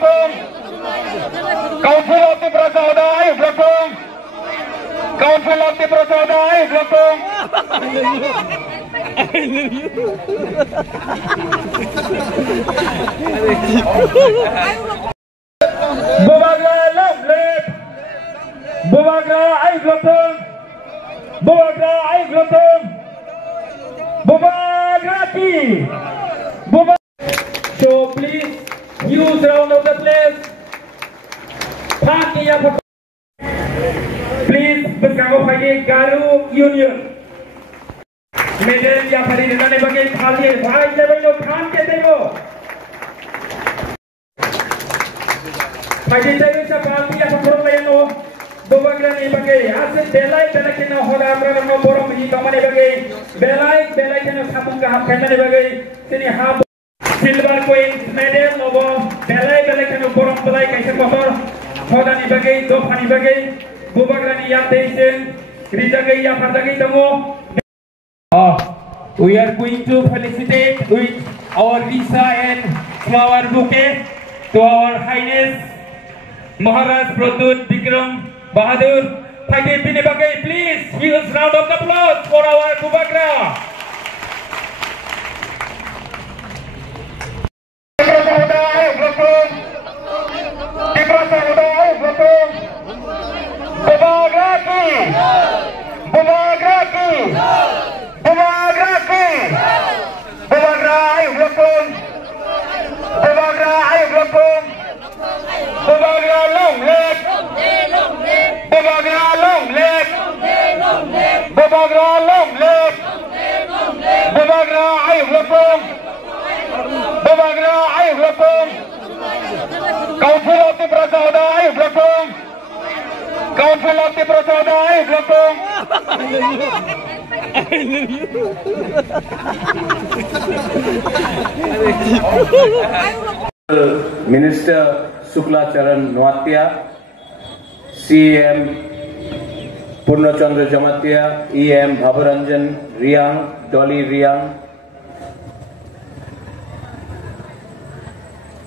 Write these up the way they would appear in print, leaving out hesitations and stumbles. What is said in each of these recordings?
welcome. Council of the Prasada is welcome. Council of the Prasada is welcome. Bubagra long left. Bubagra is welcome. Bubagra is welcome. Bubagra key. So please use round of the place. Please bersama pagi Garu Union. Medal yang hari ini nanti bagi kalian. Baik level lo kan kita lo. Pagi tadi saya pagi yang perlu layan lo. Bubagra ni bagi. Asyik belai kena hoda amra no borong ni kamane bagi. Belai kena sapung kaham kena ni bagi. Sini ham. Silver coins medal lobo belai kena borong belai kaisa kotor hoda ni bagai do pani bagai Bubagra ni yang teisen rijagai yang pardagai tamo. We are going to felicitate with our visa and flower bouquet to our Highness Maharaj Pradut Vikram Bahadur. Pagi pini bagai, please use round of applause for our Bubagra. Council of the Prasada is welcome. Council of the Prasada is welcome. Minister Shukla Charan Noatia, CM Purnachandra Jamatia, EM Bhabaranjan Riang, Dolly Riang,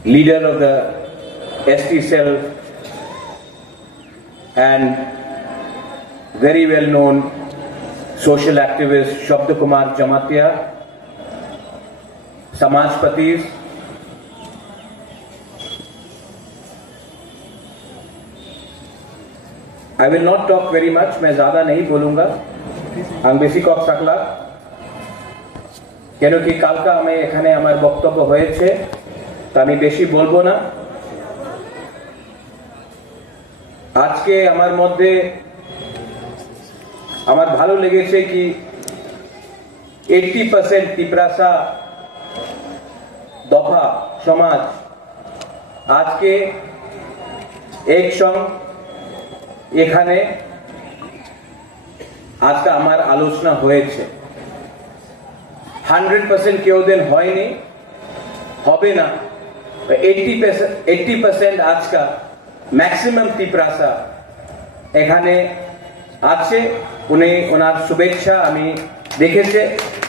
leader of the ST cell and very well known social activist Shabda Kumar Jamatia, Samajpatis, I will not talk very much, मैं ज़्यादा नहीं बोलूँगा, आंग basic of सकला, क्योंकि काल का हमें एखाने हमारे बक्तव्य हुए थे, तामी बेशी बोलबो ना, आज के हमारे मध्य हमारे भालो लगे थे कि 80% तिप्रासा दफा समाज आज के एक संग এখানে আজকে আমার আলোচনা হয়েছে 100% কেউ দেন হয়নি হবে না 80% আজকে ম্যাক্সিমাম তিপ্রাসা এখানে আছে উনি ওনার শুভেচ্ছা আমি দেখেছে